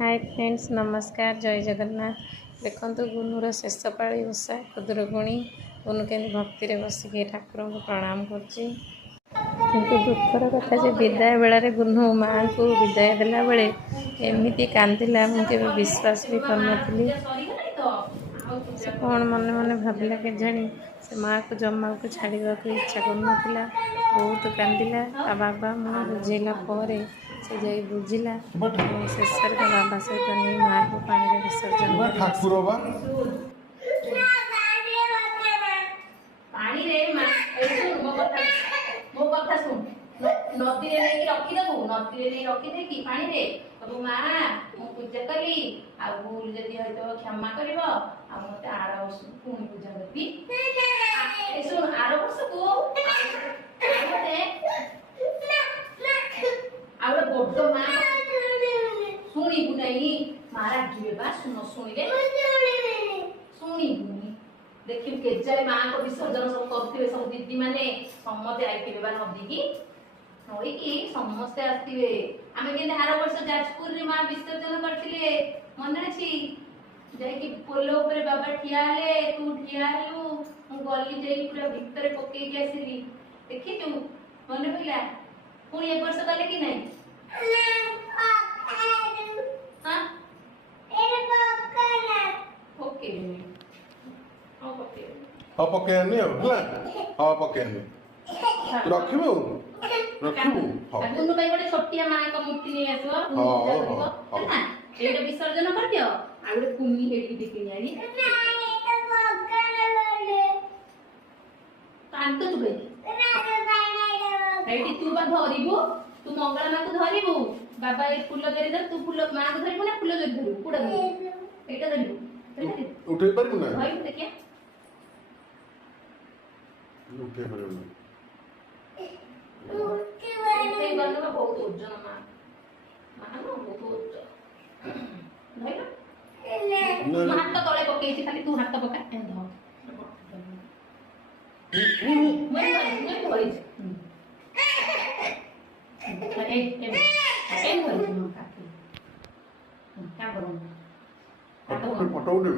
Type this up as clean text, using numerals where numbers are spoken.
Hi friends नमस्कार जय जगन्नाथ। देखो गुनुर शेष पाड़ी ओषा खुदुरकुणी गुनु के भक्ति बसिक ठाकुर को प्रणाम करुच्ची। किंतु दुखर कथा जे विदाय बेलारे गुनु माँ को विदाय देला बेले एमती कांदिला मुझे विश्वास भी कर से कौन मन मन भाविला के जानी से माँ को जमा को छाड़ा को इच्छा कर बहुत कांदिला ता बाबा मुझे बुझेला से जाई बुझिला शेष बाबा सहित नहीं माँ को पानी विसर्जन मो कथा सुन नदी रे नहीं रखिदेबू नदी रे नहीं रखिदेकी पानी रे तबु माँ मु पूजा करी आ भूल जदि होइतो क्षमा करिवो आ मते आर वर्ष पुणी पूजा करबी ए सुन आर वर्ष को मते आउर बड्डो माँ सुनी बुनाई महाराज जीवे बा सुनो सुनिले सुनी बुनी देखिम केजाले माँ को विसर्जन सब करथिबे सब दीदी माने समते आइथिबे बा नदी की नदी की समस्ते आथिबे आमे के हार वर्ष जाजपुर रे माँ विसर्जन करथिले मन अछि जाई कि पोलो ऊपर बाबा ठियाले तू ठियालु मु गली जाई पूरा भीतर पके के आसीली देखि तू मन पइला पुणी एक वर्ष गले कि नहीं हां एरे पकना ओके हाँ पकेयानी है हाँ पकेयानी रखिबो रखिबो हां गुनु भाई गोटे छोटिया मां का मूर्ति नै आसो पूजा करिवो ना एटा विसर्जन कर दियो आ गोटे कुनी हेडी देखि आनी कांत तू गई एटी तू बा धरिबो तू मंगला मां को धरिबो बाबा ए फूल धरि दे तू फूल मां को धरिबो ना फूल धरिबो कुडा धरिबो एटा धरिबो उठे परबो ना भाई देखिए उठे परबो ना उठे बंद का बहुत ओजन मां मां नो बहुत ओजन भाई ना हाथ तले पकेई खाली तू हाथ पका ए धर मैं धरि ए धरि का करो फोटो उठे